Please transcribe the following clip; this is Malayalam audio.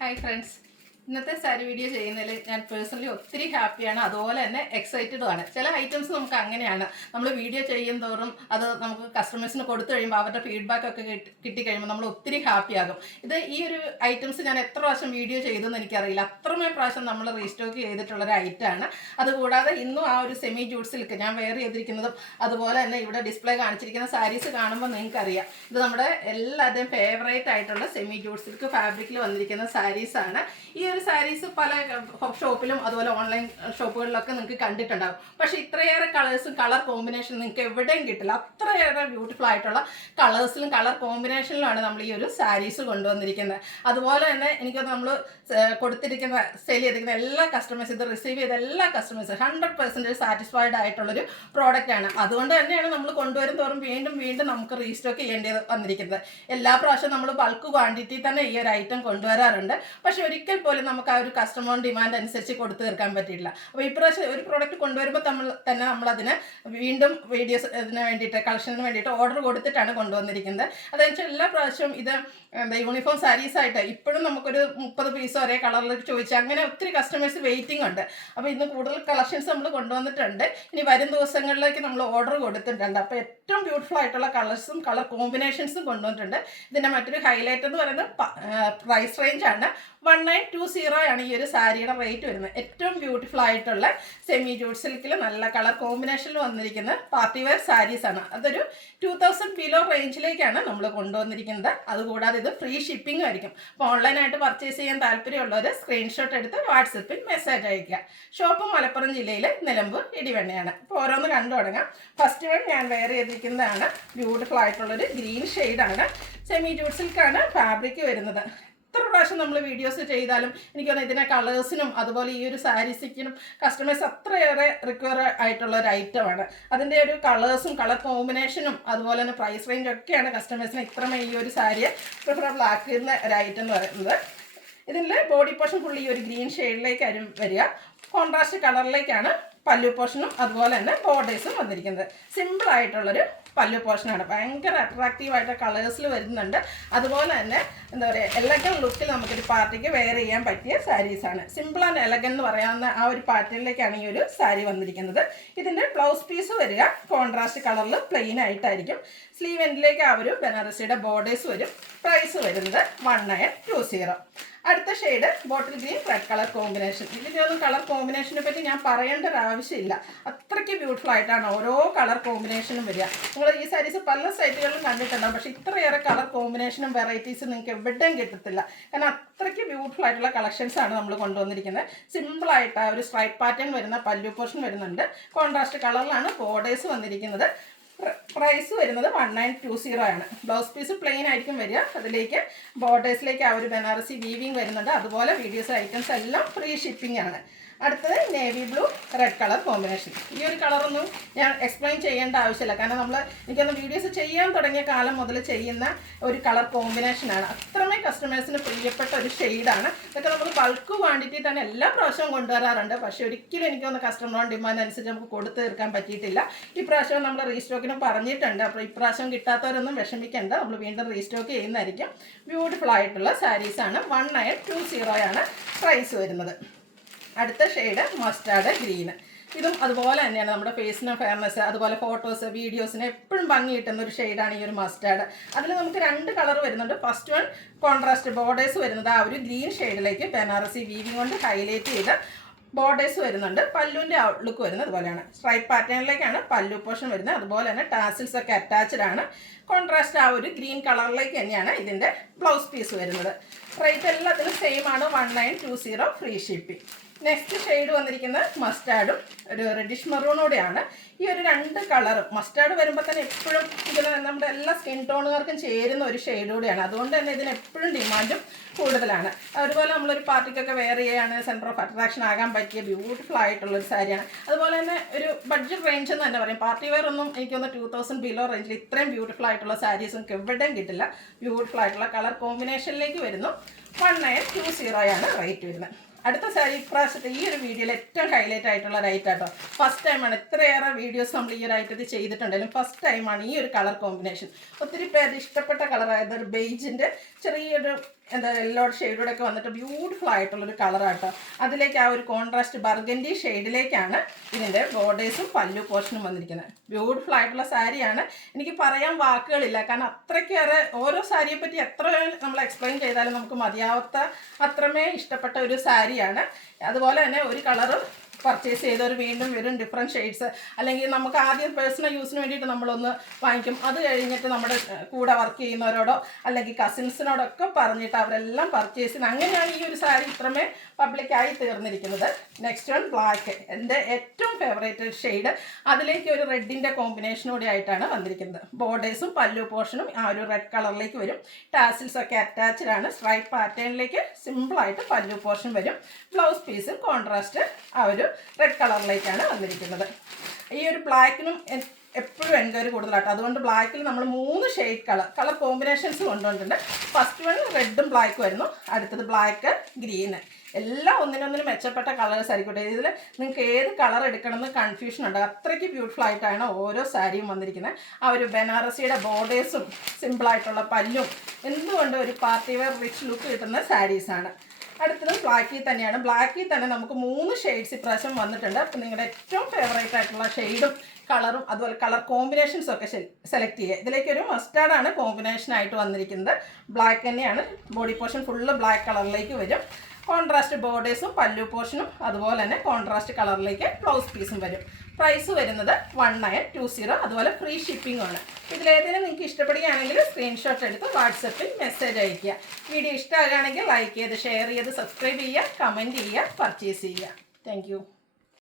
Hi friends. ഇന്നത്തെ സാരി വീഡിയോ ചെയ്യുന്നതിൽ ഞാൻ പേഴ്സണലി ഒത്തിരി ഹാപ്പിയാണ്, അതുപോലെ തന്നെ എക്സൈറ്റഡുമാണ്. ചില ഐറ്റംസ് നമുക്ക് അങ്ങനെയാണ്, നമ്മൾ വീഡിയോ ചെയ്യും തോറും അത് നമുക്ക് കസ്റ്റമേഴ്സിന് കൊടുത്തു കഴിയുമ്പോൾ അവരുടെ ഫീഡ്ബാക്ക് ഒക്കെ കിട്ടിക്കഴിയുമ്പോൾ നമ്മൾ ഒത്തിരി ഹാപ്പിയാകും. ഈ ഒരു ഐറ്റംസ് ഞാൻ എത്ര പ്രാവശ്യം വീഡിയോ ചെയ്തെന്ന് എനിക്കറിയില്ല, അത്രമേ പ്രാവശ്യം നമ്മൾ റീസ്റ്റോക്ക് ചെയ്തിട്ടുള്ളൊരു ഐറ്റമാണ്. അതുകൂടാതെ ഇന്നും ആ ഒരു സെമി ജൂട്ട് സിൽക്ക് ഞാൻ വെയർ ചെയ്തിരിക്കുന്നതും അതുപോലെ തന്നെ ഇവിടെ ഡിസ്പ്ലേ കാണിച്ചിരിക്കുന്ന സാരീസ് കാണുമ്പോൾ നിങ്ങൾക്കറിയാം ഇത് നമ്മുടെ എല്ലാവരുടെയും ഫേവറേറ്റ് ആയിട്ടുള്ള സെമി ജൂട്ട് സിൽക്ക് ഫാബ്രിക്കിൽ വന്നിരിക്കുന്ന സാരീസാണ്. ഈ ഒരു സാരീസ് പല ഷോപ്പിലും അതുപോലെ ഓൺലൈൻ ഷോപ്പുകളിലൊക്കെ നിങ്ങൾക്ക് കണ്ടിട്ടുണ്ടാകും. പക്ഷേ ഇത്രയേറെ കളേഴ്സും കളർ കോമ്പിനേഷനും നിങ്ങൾക്ക് എവിടെയും കിട്ടില്ല. അത്രയേറെ ബ്യൂട്ടിഫുൾ ആയിട്ടുള്ള കളേഴ്സിലും കളർ കോമ്പിനേഷനിലുമാണ് നമ്മൾ ഈ ഒരു സാരീസ് കൊണ്ടുവന്നിരിക്കുന്നത്. അതുപോലെ തന്നെ എനിക്കത് നമ്മൾ കൊടുത്തിരിക്കുന്ന സെയിൽ ചെയ്തിരിക്കുന്ന എല്ലാ കസ്റ്റമേഴ്സ്, ഇത് റിസീവ് ചെയ്ത എല്ലാ കസ്റ്റമേഴ്സും 100% സാറ്റിസ്ഫൈഡ് ആയിട്ടുള്ളൊരു പ്രോഡക്റ്റാണ്. അതുകൊണ്ട് തന്നെയാണ് നമ്മൾ കൊണ്ടുവരും തോറും വീണ്ടും വീണ്ടും നമുക്ക് റീസ്റ്റോക്ക് ചെയ്യേണ്ടത് വന്നിരിക്കുന്നത്. എല്ലാ പ്രാവശ്യവും നമ്മൾ ബൾക്ക് ക്വാണ്ടിറ്റി തന്നെ ഈ ഒരു ഐറ്റം കൊണ്ടുവരാറുണ്ട്. പക്ഷെ ഒരിക്കൽ പോലും നമുക്ക് ആ ഒരു കസ്റ്റമർ ഡിമാൻഡ് അനുസരിച്ച് കൊടുത്തു തീർക്കാൻ പറ്റിയില്ല. അപ്പോൾ ഇപ്രാവശ്യം ഒരു പ്രോഡക്റ്റ് കൊണ്ടുവരുമ്പോൾ നമ്മളതിന് വീണ്ടും വീഡിയോസ് ഇതിന് വേണ്ടിയിട്ട് കളക്ഷന് വേണ്ടിയിട്ട് ഓർഡർ കൊടുത്തിട്ടാണ് കൊണ്ടുവന്നിരിക്കുന്നത്. അതെന്ന് വെച്ചാൽ എല്ലാ പ്രാവശ്യവും ഇത് യൂണിഫോം സാരീസായിട്ട് ഇപ്പോഴും നമുക്കൊരു 30 പീസ് ഒരേ കളറിൽ ചോദിച്ചാൽ അങ്ങനെ ഒത്തിരി കസ്റ്റമേഴ്സ് വെയിറ്റിംഗ് ഉണ്ട്. അപ്പോൾ ഇന്ന് കൂടുതൽ കളക്ഷൻസ് നമ്മൾ കൊണ്ടുവന്നിട്ടുണ്ട്. ഇനി വരും ദിവസങ്ങളിലേക്ക് നമ്മൾ ഓർഡർ കൊടുത്തിട്ടുണ്ട്. അപ്പോൾ ഏറ്റവും ബ്യൂട്ടിഫുൾ ആയിട്ടുള്ള കളേഴ്സും കളർ കോമ്പിനേഷൻസും കൊണ്ടുവന്നിട്ടുണ്ട്. ഇതിൻ്റെ മറ്റൊരു ഹൈലൈറ്റ് എന്ന് പറയുന്നത് പ്രൈസ് റേഞ്ചാണ്. 1920 ആണ് ഈ ഒരു സാരിയുടെ റേറ്റ് വരുന്നത്. ഏറ്റവും ബ്യൂട്ടിഫുൾ ആയിട്ടുള്ള സെമി ജൂട്ട് സിൽക്കിൽ നല്ല കളർ കോമ്പിനേഷനിൽ വന്നിരിക്കുന്ന പാർട്ടി വെയർ സാരീസാണ്. അതൊരു 2000 ബിലോ റേഞ്ചിലേക്കാണ് നമ്മൾ കൊണ്ടുവന്നിരിക്കുന്നത്. അതുകൂടാതെ ഇത് ഫ്രീ ഷിപ്പിംഗ് ആയിരിക്കും. അപ്പോൾ ഓൺലൈനായിട്ട് പർച്ചേസ് ചെയ്യാൻ താല്പര്യമുള്ളവർ സ്ക്രീൻഷോട്ട് എടുത്ത് വാട്സപ്പിൽ മെസ്സേജ് അയയ്ക്കുക. ഷോപ്പ് മലപ്പുറം ജില്ലയിലെ നിലമ്പൂർ ഇടിവണ്ണയാണ്. അപ്പോൾ ഓരോന്ന് കണ്ടു തുടങ്ങാം. ഫസ്റ്റ് വൺ ഞാൻ വെയർ ചെയ്തിരിക്കുന്നതാണ്. ബ്യൂട്ടിഫുൾ ആയിട്ടുള്ളൊരു ഗ്രീൻ ഷെയ്ഡാണ്. സെമി ജൂട്ട് സിൽക്കാണ് ഫാബ്രിക് വരുന്നത്. എത്ര പ്രാവശ്യം നമ്മൾ വീഡിയോസ് ചെയ്താലും എനിക്ക് തോന്നുന്നു ഇതിനെ കളേഴ്സിനും അതുപോലെ ഈ ഒരു സാരീസിനും കസ്റ്റമേഴ്സ് അത്രയേറെ റിക്വയർ ആയിട്ടുള്ള ഒരു ഐറ്റമാണ്. അതിൻ്റെ ഒരു കളേഴ്സും കളർ കോമ്പിനേഷനും അതുപോലെ തന്നെ പ്രൈസ് റേഞ്ച് ഒക്കെയാണ് കസ്റ്റമേഴ്സിനെ ഇത്രമേ ഈ ഒരു സാരിയെ പ്രിഫറബിൾ ആക്കുന്ന ഒരു ഐറ്റം എന്ന് പറയുന്നത്. ഇതിൻ്റെ ബോഡി പോർഷൻ ഫുള്ളി ഈ ഒരു ഗ്രീൻ ഷെയ്ഡിലേക്കായിരിക്കും വരിക. കോൺട്രാസ്റ്റ് കളറിലേക്കാണ് പല്ലു പോർഷനും അതുപോലെ തന്നെ ബോർഡേഴ്സും വന്നിരിക്കുന്നത്. സിമ്പിളായിട്ടുള്ളൊരു പല്ലു പോർഷനാണ്. ഭയങ്കര അട്രാക്റ്റീവായിട്ട് കളേഴ്സിൽ വരുന്നുണ്ട്. അതുപോലെ തന്നെ എന്താ പറയുക, എലഗൻ ലുക്കിൽ നമുക്കൊരു പാർട്ടിക്ക് വെയർ ചെയ്യാൻ പറ്റിയ സാരീസാണ്. സിമ്പിൾ ആൻഡ് എലഗൻ എന്ന് പറയാവുന്ന ആ ഒരു പാറ്റേണിലേക്കാണ് ഈ ഒരു സാരി വന്നിരിക്കുന്നത്. ഇതിൻ്റെ ബ്ലൗസ് പീസ് വരിക കോൺട്രാസ്റ്റ് കളറിൽ പ്ലെയിൻ ആയിട്ടായിരിക്കും. സ്ലീവ് എൻഡിലേക്ക് ആ ഒരു ബനാറസിയുടെ ബോർഡേഴ്സ് വരും. പ്രൈസ് വരുന്നത് 1920. അടുത്ത shade bottle green red colour combination. ഇതിൻ്റെ ഒന്നും കളർ കോമ്പിനേഷനെ പറ്റി ഞാൻ പറയേണ്ട ഒരു ആവശ്യമില്ല. അത്രയ്ക്ക് ബ്യൂട്ടിഫുൾ ആയിട്ടാണ് ഓരോ കളർ കോമ്പിനേഷനും വരിക. നിങ്ങൾ ഈ സാരീസ് പല സൈറ്റുകളിലും കണ്ടിട്ടുണ്ടാകും. പക്ഷേ ഇത്രയേറെ കളർ കോമ്പിനേഷനും വെറൈറ്റീസും നിങ്ങൾക്ക് എവിടെയും കിട്ടത്തില്ല. കാരണം അത്രയ്ക്ക് ബ്യൂട്ടിഫുൾ ആയിട്ടുള്ള കളക്ഷൻസാണ് നമ്മൾ കൊണ്ടുവന്നിരിക്കുന്നത്. സിമ്പിളായിട്ട് ആ ഒരു സ്ട്രൈപ്പ് പാറ്റേൺ വരുന്ന പല്ലു പോർഷൻ വരുന്നുണ്ട്. കോൺട്രാസ്റ്റ് കളറിലാണ് ബോർഡേഴ്സ് വന്നിരിക്കുന്നത്. പ്രൈസ് വരുന്നത് 1920 ആണ്. ബ്ലൗസ് പീസ് പ്ലെയിൻ ആയിരിക്കും വരിക. അതിലേക്ക് ബോർഡേഴ്സിലേക്ക് ആ ഒരു ബനാറസി വീവിങ് വരുന്നുണ്ട്. അതുപോലെ വീഡിയോസ് ഐറ്റംസ് എല്ലാം ഫ്രീ ഷിപ്പിംഗ് ആണ്. അടുത്തത് navy blue red colour combination. ഈ ഒരു കളറൊന്നും ഞാൻ എക്സ്പ്ലെയിൻ ചെയ്യേണ്ട ആവശ്യമില്ല. കാരണം എനിക്കൊന്ന് വീഡിയോസ് ചെയ്യാൻ തുടങ്ങിയ കാലം മുതൽ ചെയ്യുന്ന ഒരു കളർ കോമ്പിനേഷനാണ്. അത്രമേ കസ്റ്റമേഴ്സിന് പ്രിയപ്പെട്ട ഒരു ഷെയ്ഡാണ്. ഇതൊക്കെ നമ്മൾ ബൾക്ക് ക്വാണ്ടിറ്റി തന്നെ എല്ലാ പ്രാവശ്യവും കൊണ്ടുവരാറുണ്ട്. പക്ഷേ ഒരിക്കലും എനിക്കൊന്ന് കസ്റ്റമർ ഡിമാൻഡ് അനുസരിച്ച് നമുക്ക് കൊടുത്തു തീർക്കാൻ പറ്റിയിട്ടില്ല. ഈ പ്രാവശ്യം നമ്മൾ റീസ്റ്റോക്കിന് പറഞ്ഞിട്ടുണ്ട്. അപ്പോൾ ഇപ്രാവശ്യം കിട്ടാത്തവരൊന്നും വിഷമിക്കേണ്ട, നമ്മൾ വീണ്ടും റീസ്റ്റോക്ക് ചെയ്യുന്നതായിരിക്കും. ബ്യൂട്ടിഫുൾ ആയിട്ടുള്ള സാരീസാണ്. 1920 ആണ് പ്രൈസ് വരുന്നത്. അടുത്ത ഷെയ്ഡ് മസ്റ്റാർഡ് ഗ്രീന്. ഇതും അതുപോലെ തന്നെയാണ് നമ്മുടെ ഫേസിന് ഫെയർനെസ് അതുപോലെ ഫോട്ടോസ് വീഡിയോസിന് എപ്പോഴും ഭംഗി കിട്ടുന്ന ഒരു ഷെയ്ഡാണ് ഈ ഒരു മസ്റ്റാർഡ്. അതിൽ നമുക്ക് 2 കളർ വരുന്നുണ്ട്. ഫസ്റ്റ് വൺ കോൺട്രാസ്റ്റ് ബോർഡേഴ്സ് വരുന്നത് ആ ഒരു ഗ്രീൻ ഷെയ്ഡിലേക്ക് ബനാറസി വീവിങ് കൊണ്ട് ഹൈലൈറ്റ് ചെയ്ത് ബോർഡേഴ്സ് വരുന്നുണ്ട്. പല്ലുവിൻ്റെ ഔട്ട്ലുക്ക് വരുന്നത് അതുപോലെയാണ്. സ്ട്രൈപ്പ് പാറ്റേണിലേക്കാണ് പല്ലു പോർഷൻ വരുന്നത്. അതുപോലെ തന്നെ ടാസിൽസ് ഒക്കെ അറ്റാച്ച്ഡ് ആണ്. കോൺട്രാസ്റ്റ് ആ ഒരു ഗ്രീൻ കളറിലേക്ക് തന്നെയാണ് ഇതിൻ്റെ ബ്ലൗസ് പീസ് വരുന്നത്. റേറ്റ് എല്ലാത്തിനും സെയിം ആണ്. 1920 ഫ്രീ ഷിപ്പിംഗ്. നെക്സ്റ്റ് ഷെയ്ഡ് വന്നിരിക്കുന്നത് മസ്റ്റാർഡും ഒരു റെഡിഷ് മെറൂണോടെയാണ്. ഈ ഒരു 2 കളറും മസ്റ്റാർഡ് വരുമ്പോൾ തന്നെ എപ്പോഴും ഇതിന് നമ്മുടെ എല്ലാ സ്കിൻ ടോണുകാർക്കും ചേരുന്ന ഒരു ഷെയ്ഡ് കൂടിയാണ്. അതുകൊണ്ട് തന്നെ ഇതിന് എപ്പോഴും ഡിമാൻഡും കൂടുതലാണ്. അതുപോലെ നമ്മളൊരു പാർട്ടിക്കൊക്കെ വെയർ ചെയ്യുകയാണ് സെൻറ്റർ ഓഫ് അട്രാക്ഷൻ ആകാൻ പറ്റിയ ബ്യൂട്ടിഫുൾ ആയിട്ടുള്ളൊരു സാരിയാണ്. അതുപോലെ തന്നെ ഒരു ബഡ്ജറ്റ് റേഞ്ച് എന്ന് തന്നെ പറയും. പാർട്ടി വെയർ ഒന്നും എനിക്കൊന്ന് 2000 ബിലോ റേഞ്ചിൽ ഇത്രയും ബ്യൂട്ടിഫുൾ ആയിട്ടുള്ള സാരീസ് നമുക്ക് എവിടെയും കിട്ടില്ല. ബ്യൂട്ടിഫുൾ ആയിട്ടുള്ള കളർ കോമ്പിനേഷനിലേക്ക് വരുന്നു. 1920 ആണ് റേറ്റ് വരുന്നത്. അടുത്ത സാരി ഇപ്രാവശ്യത്തെ ഈ ഒരു വീഡിയോയിൽ ഏറ്റവും ഹൈലൈറ്റ് ആയിട്ടുള്ള ഒരു ഐറ്റം കേട്ടോ. ഫസ്റ്റ് ടൈമാണ്. ഇത്രയേറെ വീഡിയോസ് നമ്മൾ ഈ ഒരു ഐറ്റത്തിൽ ചെയ്തിട്ടുണ്ടെങ്കിലും ഫസ്റ്റ് ടൈമാണ് ഈ ഒരു കളർ കോമ്പിനേഷൻ. ഒത്തിരി പേര് ഇഷ്ടപ്പെട്ട കളറായത് ഒരു ബെയ്ജിൻ്റെ ചെറിയൊരു എന്താ യെല്ലോ ഷെയ്ഡൂടെ ഒക്കെ വന്നിട്ട് ബ്യൂട്ടിഫുൾ ആയിട്ടുള്ളൊരു കളറാട്ടോ. അതിലേക്ക് ആ ഒരു കോൺട്രാസ്റ്റ് ബർഗൻഡി ഷെയ്ഡിലേക്കാണ് ഇതിൻ്റെ ബോർഡേഴ്സും പല്ലു പോർഷനും വന്നിരിക്കുന്നത്. ബ്യൂട്ടിഫുൾ ആയിട്ടുള്ള സാരിയാണ്. എനിക്ക് പറയാൻ വാക്കുകളില്ല, കാരണം അത്രയ്ക്കേറെ ഓരോ സാരിയെ പറ്റി എത്ര നമ്മൾ എക്സ്പ്ലെയിൻ ചെയ്താലും നമുക്ക് മതിയാവാത്ത അത്രമേ ഇഷ്ടപ്പെട്ട ഒരു സാരിയാണ്. അതുപോലെ തന്നെ ഒരു കളറ് പർച്ചേസ് ചെയ്തവർ വീണ്ടും വരും ഡിഫറെൻറ്റ് ഷെയ്ഡ്സ്, അല്ലെങ്കിൽ നമുക്ക് ആദ്യം പേഴ്സണൽ യൂസിന് വേണ്ടിയിട്ട് നമ്മളൊന്ന് വാങ്ങിക്കും. അത് കഴിഞ്ഞിട്ട് നമ്മുടെ കൂടെ വർക്ക് ചെയ്യുന്നവരോടോ അല്ലെങ്കിൽ കസിൻസിനോടൊക്കെ പറഞ്ഞിട്ട് അവരെല്ലാം പർച്ചേസ് ചെയ്യുന്നത്. അങ്ങനെയാണ് ഈ ഒരു സാരി ഇത്രമേ പബ്ലിക്കായി തീർന്നിരിക്കുന്നത്. നെക്സ്റ്റ് വൺ ബ്ലാക്ക്, എൻ്റെ ഏറ്റവും ഫേവറേറ്റ് ഷെയ്ഡ്. അതിലേക്ക് ഒരു റെഡിൻ്റെ കോമ്പിനേഷനോടെ ആയിട്ടാണ് വന്നിരിക്കുന്നത്. ബോർഡേഴ്സും പല്ലു പോർഷനും ആ ഒരു റെഡ് കളറിലേക്ക് വരും. ടാസിൽസ് ഒക്കെ അറ്റാച്ച്ഡ് ആണ്. സ്ട്രൈപ്പ് പാറ്റേണിലേക്ക് സിമ്പിളായിട്ട് പല്ലു പോർഷൻ വരും. ബ്ലൗസ് പീസും കോൺട്രാസ്റ്റ് ആ ഒരു റെഡ് കളറിലേക്കാണ് വന്നിരിക്കുന്നത്. ഈ ഒരു ബ്ലാക്കിനും എപ്പോഴും എൻക്വയറി കൂടുതലാട്ടോ. അതുകൊണ്ട് ബ്ലാക്കിൽ നമ്മൾ 3 ഷെയ്ഡ് കളർ കോമ്പിനേഷൻസ് കൊണ്ടുവന്നിട്ടുണ്ട്. ഫസ്റ്റ് വൺ റെഡും ബ്ലാക്കും ആയിരുന്നു, അടുത്തത് ബ്ലാക്ക് ഗ്രീന്. എല്ലാം ഒന്നിനൊന്നിനും മെച്ചപ്പെട്ട കളേഴ്സ് ആയിരിക്കട്ടെ. ഇതിൽ നിങ്ങൾക്ക് ഏത് കളർ എടുക്കണമെന്ന് കൺഫ്യൂഷൻ ഉണ്ട്. അത്രയ്ക്ക് ബ്യൂട്ടിഫുൾ ആയിട്ടാണ് ഓരോ സാരിയും വന്നിരിക്കുന്നത്. ആ ഒരു ബനാറസിയുടെ ബോർഡേഴ്സും സിമ്പിളായിട്ടുള്ള പല്ലും എന്തുകൊണ്ടും ഒരു പാർട്ടി വെയർ റിച്ച് ലുക്ക് കിട്ടുന്ന സാരീസാണ്. അടുത്തത് ബ്ലാക്കിൽ തന്നെയാണ്. ബ്ലാക്കിൽ തന്നെ നമുക്ക് 3 ഷെയ്ഡ്സ് ഇപ്രാവശ്യം വന്നിട്ടുണ്ട്. അപ്പോൾ നിങ്ങളുടെ ഏറ്റവും ഫേവറേറ്റ് ആയിട്ടുള്ള ഷെയ്ഡും കളറും അതുപോലെ കളർ കോമ്പിനേഷൻസും ഒക്കെ സെലക്ട് ചെയ്യുക. ഇതിലേക്കൊരു മസ്റ്റാർഡാണ് കോമ്പിനേഷനായിട്ട് വന്നിരിക്കുന്നത്. ബ്ലാക്ക് തന്നെയാണ്. ബോഡി പോർഷൻ ഫുള്ള് ബ്ലാക്ക് കളറിലേക്ക് വരും. കോൺട്രാസ്റ്റ് ബോർഡേഴ്സും പല്ലു പോർഷനും അതുപോലെ തന്നെ കോൺട്രാസ്റ്റ് കളറിലേക്ക് ബ്ലൗസ് പീസും വരും. പ്രൈസ് വരുന്നത് 1920. അതുപോലെ ഫ്രീ ഷിപ്പിംഗ് ആണ്. ഇതിലേതെങ്കിലും നിങ്ങൾക്ക് ഇഷ്ടപ്പെടുകയാണെങ്കിൽ സ്ക്രീൻഷോട്ട് എടുത്ത് വാട്സപ്പിൽ മെസ്സേജ് അയയ്ക്കുക. വീഡിയോ ഇഷ്ടമാകുകയാണെങ്കിൽ ലൈക്ക് ചെയ്ത് ഷെയർ ചെയ്ത് സബ്സ്ക്രൈബ് ചെയ്യുക, കമൻറ്റ് ചെയ്യുക, പർച്ചേസ് ചെയ്യുക. താങ്ക്